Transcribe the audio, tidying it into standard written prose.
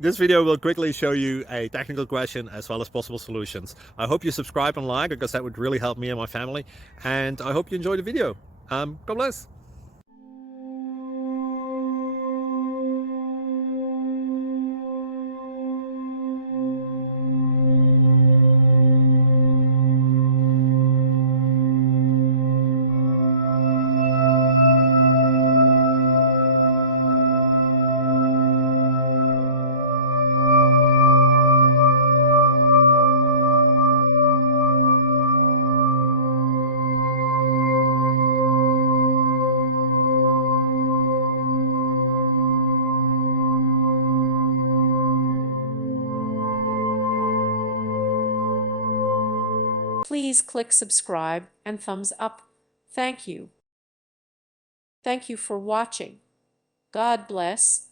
This video will quickly show you a technical question as well as possible solutions. I hope you subscribe and like, because that would really help me and my family. And I hope you enjoy the video. God bless. Please click subscribe and thumbs up. Thank you. Thank you for watching. God bless.